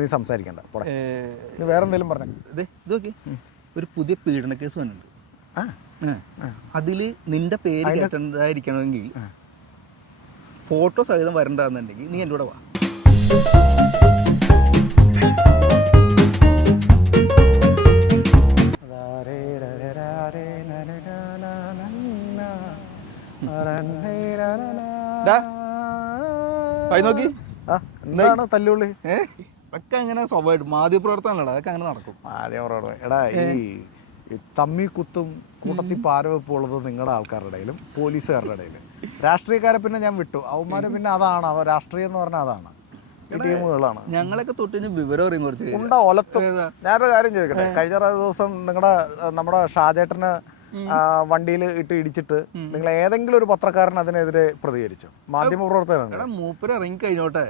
നീ സംസാരിക്കണ്ട വേറെ എന്തെങ്കിലും പറഞ്ഞു. ഇതൊക്കെ ഒരു പുതിയ പീഡന കേസ് വന്നിട്ടുണ്ട്. അതില് നിന്റെ പേര് കേട്ടതായിരിക്കണമെങ്കിൽ ഫോട്ടോ സഹിതം വരണ്ടെന്നുണ്ടെങ്കിൽ നീ എൻ്റെ കൂടെ വാ. നോക്കി എന്താണ് തല്ലുള്ളി ഒക്കെ അങ്ങനെ സ്വാഭാവികമായിട്ട് മാധ്യമപ്രവർത്തനമല്ലടാ, അതൊക്കെ അങ്ങനെ നടക്കും. മാധ്യമപ്രവർത്തനം എടാ ഈ തമ്മി കുത്തും കൂട്ടത്തിൽ പാരവെപ്പുള്ളത് നിങ്ങളുടെ ആൾക്കാരുടെ ഇടയിലും പോലീസുകാരുടെ ഇടയിലും. രാഷ്ട്രീയക്കാരെ പിന്നെ ഞാൻ വിട്ടു, അവന്മാരെ പിന്നെ അതാണ് അവ രാഷ്ട്രീയം എന്ന് പറഞ്ഞാൽ അതാണ് ടീമുകളാണ്. ഞങ്ങളൊക്കെ തൊട്ടിന് വിവരം അറിയും കുറച്ച് ഉണ്ടോ ഒലത്തും. ഞാനൊരു കാര്യം ചോദിക്കട്ടെ, കഴിഞ്ഞ ദിവസം നമ്മുടെ ഷാജേട്ടന് വണ്ടിയിൽ ഇട്ട് ഇടിച്ചിട്ട് നിങ്ങൾ ഏതെങ്കിലും ഒരു പത്രക്കാരൻ അതിനെതിരെ പ്രതികരിച്ചു? മാധ്യമപ്രവർത്തകരാണ്. മൂപ്പര് ഇറങ്ങി കഴിഞ്ഞോട്ടെ,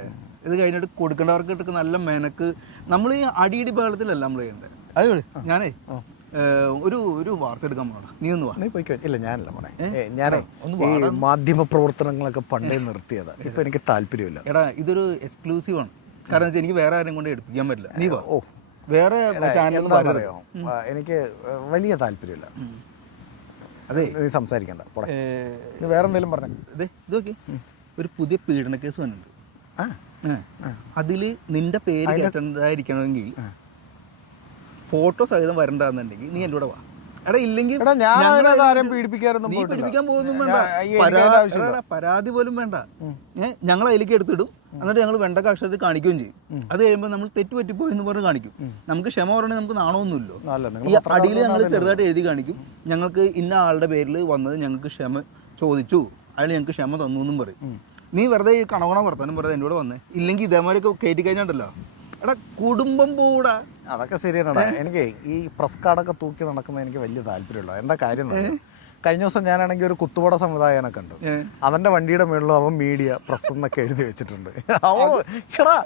ഇത് കഴിഞ്ഞിട്ട് കൊടുക്കേണ്ടവർക്ക് ഇട്ട് നല്ല മെനക്ക് നമ്മൾ ഈ അടിയിടി ബഹളത്തിലല്ല നമ്മൾ ചെയ്യേണ്ടത്. അത് ഞാനേ ഒരു വാർത്ത എടുക്കാൻ പോകണം, നീ ഒന്ന് വാ. ഇല്ല ഞാനല്ല മോനെ, ഞാനേ മാധ്യമ പ്രവർത്തനങ്ങളൊക്കെ പണ്ടേ നിർത്തിയതാ, ഇപ്പൊ എനിക്ക് താല്പര്യമില്ല. എടാ ഇതൊരു എക്സ്ക്ലൂസീവ് ആണ്, കാരണം വെച്ചാൽ എനിക്ക് വേറെ ആരെയും കൊണ്ട് എടുപ്പിക്കാൻ പറ്റില്ല. നീ വാ, വേറെ ചാനൽ പറയാമോ? എനിക്ക് വലിയ താല്പര്യമില്ല. അതെ നീ സംസാരിക്കണ്ട, വേറെ എന്തെങ്കിലും പറഞ്ഞു. ഇതൊക്കെ ഒരു പുതിയ പീഡന കേസ് വന്നിട്ടുണ്ട്. അതില് നിന്റെ പേര് കേട്ടതായിരിക്കണമെങ്കിൽ ഫോട്ടോ സഹിതം വരണ്ടെന്നുണ്ടെങ്കിൽ നീ എൻ്റെ കൂടെ വാ. എടാ ഇല്ലെങ്കിൽ പീഡിപ്പിക്കാൻ പോകുന്നും വേണ്ട, പരാതി പോലും വേണ്ട. ഞങ്ങൾ അതിലേക്ക് എടുത്തിടും, എന്നിട്ട് ഞങ്ങൾ വേണ്ട അക്ഷരത്തിൽ കാണിക്കുകയും ചെയ്യും. അത് കഴിയുമ്പോൾ നമ്മൾ തെറ്റ് പറ്റിപ്പോയെന്ന് പറഞ്ഞ് കാണിക്കും. നമുക്ക് ക്ഷമ പറയണമെങ്കിൽ നമുക്ക് നാണമൊന്നുമില്ലോ. ഈ അടിയിൽ ഞങ്ങൾ ചെറുതായിട്ട് എഴുതി കാണിക്കും, ഞങ്ങൾക്ക് ഇന്ന ആളുടെ പേരിൽ വന്നത് ഞങ്ങൾക്ക് ക്ഷമ ചോദിച്ചു, അയാൾ ഞങ്ങൾക്ക് ക്ഷമ തന്നു എന്നും പറയും. നീ വെറുതെ ഈ കണവണ വർത്താനം വെറുതെ എൻ്റെ കൂടെ വന്നേ, ഇല്ലെങ്കിൽ ഇതേമാതിരിയൊക്കെ കയറ്റി കഴിഞ്ഞിട്ടല്ലോ എടാ കുടുംബം കൂടാ. അതൊക്കെ ശരിയാണ്. എനിക്ക് ഈ പ്രസ് കാർഡൊക്കെ തൂക്കി നടക്കുന്നത് എനിക്ക് വലിയ താല്പര്യമുള്ള. എന്താ കാര്യം, കഴിഞ്ഞ ദിവസം ഞാനാണെങ്കിൽ ഒരു കുത്തുപട സംവിധായകനെ കണ്ടു. അവന്റെ വണ്ടിയുടെ മുകളിലും അവൻ മീഡിയ പ്രസ് എന്നൊക്കെ എഴുതി വെച്ചിട്ടുണ്ട്. എടാ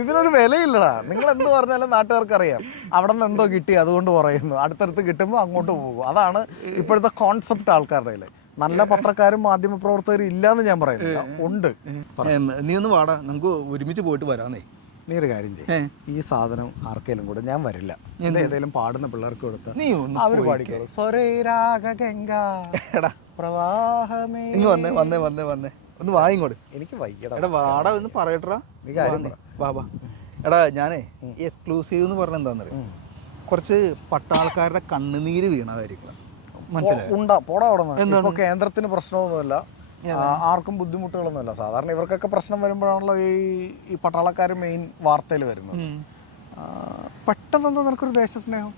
ഇതിനൊരു വിലയില്ലടാ, നിങ്ങൾ എന്ത് പറഞ്ഞാലും നാട്ടുകാർക്ക് അറിയാം അവിടെ നിന്ന് എന്തോ കിട്ടി അതുകൊണ്ട് പറയുന്നു, അടുത്തടുത്ത് കിട്ടുമ്പോൾ അങ്ങോട്ട് പോകും. അതാണ് ഇപ്പോഴത്തെ കോൺസെപ്റ്റ് ആൾക്കാരുടെ. നല്ല പത്രക്കാരും മാധ്യമ പ്രവർത്തകരും ഇല്ലാന്ന് ഞാൻ പറയുന്നില്ല, ഉണ്ട്. നീ ഒന്ന് വാടാ, നമുക്ക് ഒരുമിച്ച് പോയിട്ട് വരാന്നേ. നീ ഒരു കാര്യം ചെയ്യും, ഈ സാധനം ആർക്കെങ്കിലും കൂടെ ഞാൻ വരില്ല, ഏതെങ്കിലും പാടുന്ന പിള്ളേർക്ക് കൊടുത്താൽ അവര് പാടിക്കോളൂ. ഒന്ന് വായിങ്ങോട്ട്, എനിക്ക് വയ്യടാ. എടാ വാടാ ഒന്ന് പറയട്ടാ. നീ കാര്യം ബാബാ. എടാ ഞാനേ എക്സ്ക്ലൂസീവ് എന്ന് പറഞ്ഞ എന്താന്നറിയാം, കുറച്ച് പട്ടാൾക്കാരുടെ കണ്ണുനീര് വീണതായിരിക്കണം, മനസ്സിലായോ? കേന്ദ്രത്തിന് പ്രശ്നമൊന്നുമില്ല, ആർക്കും ബുദ്ധിമുട്ടുകളൊന്നുമില്ല. സാധാരണ ഇവർക്കൊക്കെ പ്രശ്നം വരുമ്പോഴാണല്ലോ ഈ പട്ടാളക്കാർ മെയിൻ വാർത്തയിൽ വരുന്നത്. പെട്ടെന്ന് എന്താ നിനക്കൊരു ദേശസ്നേഹം?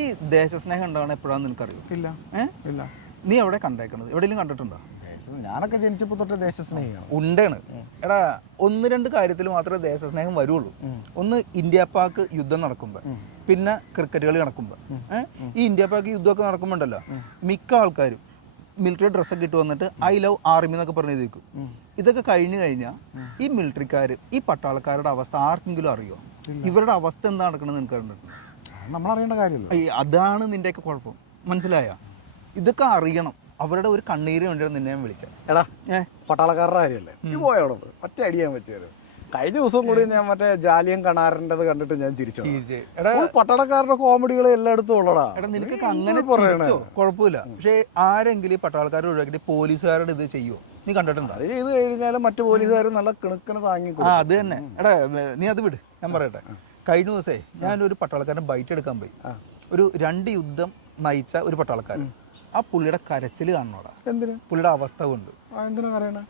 ഈ ദേശസ്നേഹം ഉണ്ടാവണം എപ്പോഴാന്ന് നിനക്കറിയോ? ഇല്ല ഇല്ല. നീ എവിടെ കണ്ടേക്കണത്, എവിടെയെങ്കിലും കണ്ടിട്ടുണ്ടോ? ഞാനൊക്കെ ജനിച്ചപ്പോ തൊട്ട് ദേശസ്നേഹിയാണ്. ഉണ്ടാണ്. എടാ ഒന്ന് രണ്ട് കാര്യത്തിൽ മാത്രമേ ദേശസ്നേഹം വരുള്ളൂ. ഒന്ന് ഇന്ത്യ പാക് യുദ്ധം നടക്കുമ്പോ, പിന്നെ ക്രിക്കറ്റ് കളി നടക്കുമ്പോ. ഈ ഇന്ത്യ പാക് യുദ്ധമൊക്കെ നടക്കുമ്പോ ഉണ്ടല്ലോ, മിക്ക ആൾക്കാരും മിലിറ്ററി ഡ്രസ്സൊക്കെ ഇട്ട് വന്നിട്ട് ഐ ലവ് ആർമി എന്നൊക്കെ പറഞ്ഞ് എഴുതിക്കും. ഇതൊക്കെ കഴിഞ്ഞു കഴിഞ്ഞാൽ ഈ മിലിറ്ററിക്കാര് ഈ പട്ടാളക്കാരുടെ അവസ്ഥ ആർക്കെങ്കിലും അറിയോ? ഇവരുടെ അവസ്ഥ എന്താ നടക്കണമെന്ന് എനിക്ക് അറിഞ്ഞിട്ടുണ്ട്. നമ്മളറിയേണ്ട കാര്യമില്ല. അതാണ് നിന്റെയൊക്കെ കുഴപ്പം, മനസ്സിലായ? ഇതൊക്കെ അറിയണം. അവരുടെ ഒരു കണ്ണീര് വേണ്ടിയാണ് നിന്നെ ഞാൻ വിളിച്ചത്. എടാ പട്ടാളക്കാരുടെ കാര്യമല്ലേ, നീ പോയോടോ ഒറ്റ അടിയാൻ പറ്റിയത്. കഴിഞ്ഞ ദിവസം കൂടി ഞാൻ മറ്റേ ജാലിയൻ കണാറിൻ്റെത് കണ്ടിട്ട് ഞാൻ ചിരിച്ചു. പട്ടാളക്കാരുടെ കോമഡികൾ എല്ലായിടത്തും ഉള്ളടാ. എടാ നിനക്കൊക്കെ അങ്ങനെ പറയണോ? കുഴപ്പമില്ല. പക്ഷെ ആരെങ്കിലും പട്ടാളക്കാരെ ഒഴിവാക്കിട്ട് പോലീസുകാരുടെ ഇത് ചെയ്യുമോ? നീ കണ്ടിട്ടുണ്ടോ? അത് ചെയ്ത് കഴിഞ്ഞാലും മറ്റു പോലീസുകാരും നല്ല കിണക്കിന് താങ്ങി. അത് തന്നെ. എടാ നീ അത് വിട്, ഞാൻ പറയട്ടെ. കഴിഞ്ഞ ദിവസേ ഞാനൊരു പട്ടാളക്കാരൻ ബൈറ്റ് എടുക്കാൻ പോയി. ഒരു 2 യുദ്ധം നയിച്ച ഒരു പട്ടാളക്കാരൻ. ആ പുള്ളിയുടെ കരച്ചില് കാണണോടാ. എന്തിനാ? പുള്ളിയുടെ അവസ്ഥ കൊണ്ട്. എന്തിനാ പറയണ?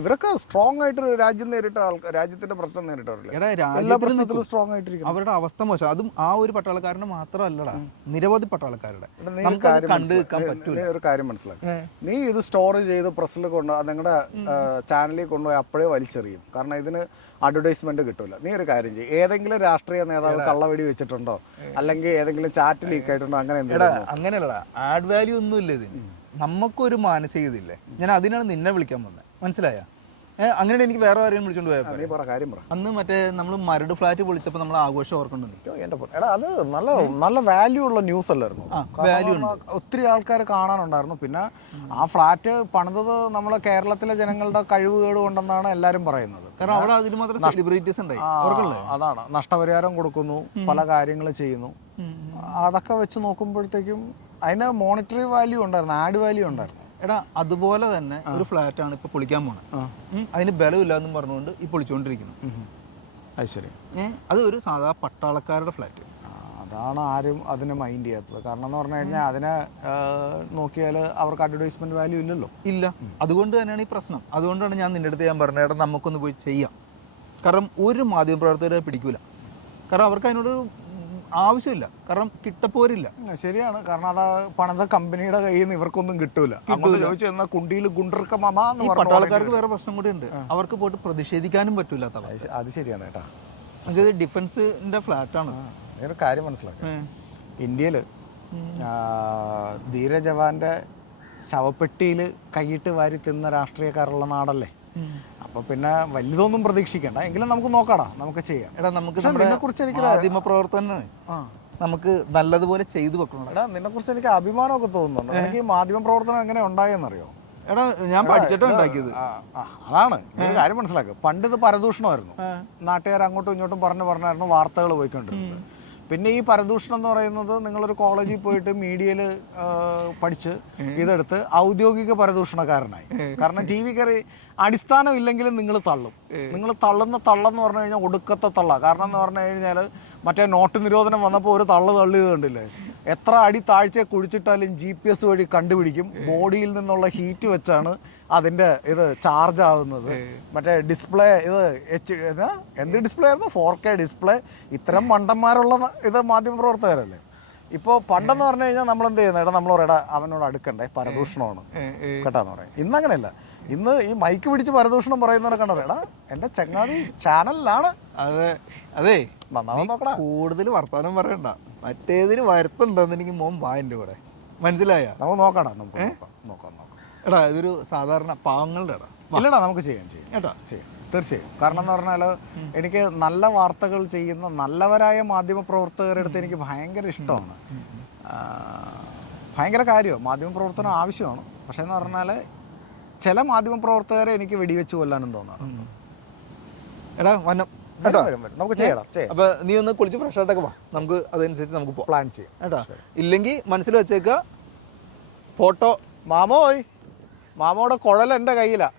ഇവരൊക്കെ സ്ട്രോങ് ആയിട്ട് രാജ്യം നേരിട്ട ആൾക്കാർ, രാജ്യത്തിന്റെ പ്രശ്നം നേരിട്ടവരല്ലേ, സ്ട്രോങ് ആയിട്ടിരിക്കും. അവരുടെ അവസ്ഥ മോശം. അതും ആ ഒരു പട്ടാളക്കാരന് മാത്രമല്ലടാ, നിരവധി പട്ടാളക്കാരുടെ. കണ്ടു നിൽക്കാൻ പറ്റൂല. ഒരു കാര്യം മനസ്സിലാക്കി, നീ ഇത് സ്റ്റോർ ചെയ്ത് പ്രസ്സിൽ നിങ്ങളുടെ ചാനലിൽ കൊണ്ടുപോയി അപ്പോഴേ വലിച്ചെറിയും. കാരണം ഇതിന് അഡ്വർടൈസ്മെന്റ് കിട്ടൂല. നീ ഒരു കാര്യം ചെയ്യും, ഏതെങ്കിലും രാഷ്ട്രീയ നേതാവ് കള്ളവെടി വെച്ചിട്ടുണ്ടോ, അല്ലെങ്കിൽ ഏതെങ്കിലും ചാറ്റ് ലീക്ക് ആയിട്ടുണ്ടോ, അങ്ങനെ അങ്ങനെയല്ലടാ. ആഡ് വാല്യൂ ഒന്നും ഇല്ല ഇതിന്. നമുക്കൊരു മാനസികത ഇല്ലേ. ഞാൻ അതിനാണ് നിന്നെ വിളിക്കാൻ വന്നത്, മനസ്സിലായ? അങ്ങനെ എനിക്ക് വേറെ ആരെയും വിളിച്ചോണ്ട് പോയപ്പോ അന്ന് മറ്റേ നമ്മൾ മരട് ഫ്ലാറ്റ് പൊളിച്ചപ്പോൾ നമ്മൾ ആഘോഷം ഓർക്കണ്ടെന്ന്. അത് നല്ല വാല്യൂ ഉള്ള ന്യൂസ് അല്ലായിരുന്നു. ഒത്തിരി ആൾക്കാർ കാണാനുണ്ടായിരുന്നു. പിന്നെ ആ ഫ്ലാറ്റ് പണിതത് നമ്മളെ കേരളത്തിലെ ജനങ്ങളുടെ കഴിവുകേട് കൊണ്ടെന്നാണ് എല്ലാരും പറയുന്നത്. കാരണം അവിടെ അതിന് മാത്രം സെലിബ്രിറ്റീസ് ഉണ്ടായി. അതാണ്, നഷ്ടപരിഹാരം കൊടുക്കുന്നു, പല കാര്യങ്ങൾ ചെയ്യുന്നു. അതൊക്കെ വെച്ച് നോക്കുമ്പോഴത്തേക്കും അതിന് മോണിറ്ററി വാല്യൂ ഉണ്ടായിരുന്നു, ആഡ് വാല്യൂ ഉണ്ടായിരുന്നു. എടാ അതുപോലെ തന്നെ ഒരു ഫ്ലാറ്റ് ആണ് ഇപ്പൊ പൊളിക്കാൻ പോണത്. അതിന് ബലമില്ല എന്നും പറഞ്ഞുകൊണ്ട് ഈ പൊളിച്ചുകൊണ്ടിരിക്കുന്നു. അത് ശരി. അത് ഒരു സാധാ പട്ടാളക്കാരുടെ ഫ്ലാറ്റ്. അതാണ് ആരും അതിനെ മൈൻഡ് ചെയ്യാത്തത്. കാരണം എന്ന് പറഞ്ഞു കഴിഞ്ഞാൽ അതിനെ നോക്കിയാൽ അവർക്ക് അഡ്വർടൈസ്മെന്റ് വാല്യൂ ഇല്ലല്ലോ. ഇല്ല, അതുകൊണ്ട് തന്നെയാണ് ഈ പ്രശ്നം. അതുകൊണ്ടാണ് ഞാൻ നിന്റെ അടുത്ത് ഞാൻ പറഞ്ഞത്, എടാ നമുക്കൊന്ന് പോയി ചെയ്യാം. കാരണം ഒരു മാധ്യമപ്രവർത്തകരെ പിടിക്കൂല, കാരണം അവർക്ക് അതിനോട് ആവശ്യമില്ല, കാരണം കിട്ടപ്പോരില്ല. ശരിയാണ്, കാരണം അത് പണിത കമ്പനിയുടെ കയ്യിൽ നിന്ന് ഇവർക്കൊന്നും കിട്ടൂല. ചോദിച്ചു തന്ന കുണ്ടിയിൽ ഗുണ്ടർക്ക മമ. ഈ പട്ടാളക്കാർക്ക് വേറെ പ്രശ്നം കൂടി ഉണ്ട്, അവർക്ക് പോയിട്ട് പ്രതിഷേധിക്കാനും പറ്റൂലാത്ത. അത് ശരിയാണ് കേട്ടാ. ഡിഫൻസിന്റെ ഫ്ലാറ്റാണ്. ഒരു കാര്യം മനസ്സിലാക്കുക, ഇന്ത്യയിൽ ധീരജവാന്റെ ശവപ്പെട്ടിയിൽ കൈയിട്ട് വാരി തിന്ന രാഷ്ട്രീയക്കാരുള്ള നാടല്ലേ. അപ്പൊ പിന്നെ വലുതൊന്നും പ്രതീക്ഷിക്കണ്ട, എങ്കിലും നമുക്ക് നോക്കാടാ, നമുക്ക് ചെയ്യാം. എടാ നമുക്ക് മാധ്യമ പ്രവർത്തനം നമുക്ക് നല്ലതുപോലെ ചെയ്തു വെക്കണം. എടാ നിന്നെ കുറിച്ച് എനിക്ക് അഭിമാനമൊക്കെ തോന്നുന്നുണ്ട്. എനിക്ക് ഈ മാധ്യമ പ്രവർത്തനം എങ്ങനെ ഉണ്ടായെന്നറിയോ? എടാ ഞാൻ പഠിച്ചിട്ടാണ് ഉണ്ടാക്കിയത്. അതാണ് ഒരു കാര്യം മനസ്സിലാക്കുക. പണ്ട് ഇത് പരദൂഷണമായിരുന്നു, നാട്ടുകാർ അങ്ങോട്ടും ഇങ്ങോട്ടും പറഞ്ഞായിരുന്നു വാർത്തകൾ പോയിക്കൊണ്ടിരുന്നത്. പിന്നെ ഈ പരദൂഷണം എന്ന് പറയുന്നത് നിങ്ങളൊരു കോളേജിൽ പോയിട്ട് മീഡിയയിൽ പഠിച്ച് ഇതെടുത്ത് ഔദ്യോഗിക പരദൂഷണക്കാരനായി. കാരണം ടി വി കയറി അടിസ്ഥാനം ഇല്ലെങ്കിലും നിങ്ങൾ തള്ളും. നിങ്ങൾ തള്ളുന്ന തള്ളെന്ന് പറഞ്ഞു കഴിഞ്ഞാൽ ഒടുക്കത്തെ തള്ള. കാരണം എന്ന് പറഞ്ഞു കഴിഞ്ഞാൽ മറ്റേ നോട്ട് നിരോധനം വന്നപ്പോൾ ഒരു തള്ളിയത് കണ്ടില്ലേ? എത്ര അടി താഴ്ചയെ കുഴിച്ചിട്ടാലും GPS വഴി കണ്ടുപിടിക്കും. ബോഡിയിൽ നിന്നുള്ള ഹീറ്റ് വെച്ചാണ് അതിൻ്റെ ഇത് ചാർജ് ആവുന്നത്. മറ്റേ ഡിസ്പ്ലേ ഇത് എന്ത് ഡിസ്പ്ലേ ആയിരുന്നു? 4K display. ഇത്തരം മണ്ടന്മാരുള്ള ഇത് മാധ്യമപ്രവർത്തകരല്ലേ. ഇപ്പോൾ പണ്ടെന്ന് പറഞ്ഞു കഴിഞ്ഞാൽ നമ്മൾ എന്ത് ചെയ്യുന്നത്? നമ്മൾ പറയടാ അവനോട് അടുക്കണ്ടേ, പരദൂഷണമാണ് കേട്ടാന്ന് പറയും. ഇന്നങ്ങനെയല്ല. ഇന്ന് ഈ മൈക്ക് പിടിച്ച് പരദൂഷണം പറയുന്നവരെ കണ്ടോ, എടാ എൻ്റെ ചങ്ങാതി ചാനലിലാണ്. അതെ നോക്കടാ, കൂടുതൽ വർത്തമാനം പറയണ്ട, മറ്റേതിന് വരുത്തുണ്ടെന്ന് എനിക്ക് മോൻ വായൻ്റെ കൂടെ മനസ്സിലായ. നമുക്ക് നോക്കടാ, നോക്കാം. എടാ ഇതൊരു സാധാരണ പാവങ്ങളുടെ ഇടാ. ഇല്ലടാ നമുക്ക് ചെയ്യാം കേട്ടോ, ചെയ്യാം തീർച്ചയായും. കാരണം എന്ന് പറഞ്ഞാൽ എനിക്ക് നല്ല വാർത്തകൾ ചെയ്യുന്ന നല്ലവരായ മാധ്യമപ്രവർത്തകരുടെ അടുത്ത് എനിക്ക് ഭയങ്കര ഇഷ്ടമാണ്. ഭയങ്കര കാര്യമാണ്, മാധ്യമപ്രവർത്തനം ആവശ്യമാണ്. പക്ഷേ എന്ന് പറഞ്ഞാൽ ചില മാധ്യമപ്രവർത്തകരെ എനിക്ക് വെടിവെച്ച് കൊല്ലാനും തോന്നാറുണ്ട്. എടാ വനം നമുക്ക് ചെയ്യണം. അപ്പൊ നീ ഒന്ന് കുളിച്ച് ഫ്രഷ് ആയിട്ടൊക്കെ വാ, നമുക്ക് അതനുസരിച്ച് നമുക്ക് പ്ലാൻ ചെയ്യാം കേട്ടോ. ഇല്ലെങ്കിൽ മനസ്സിൽ വെച്ചേക്ക ഫോട്ടോ. മാമോയുടെ കുഴൽ എൻ്റെ കയ്യിലാണ്.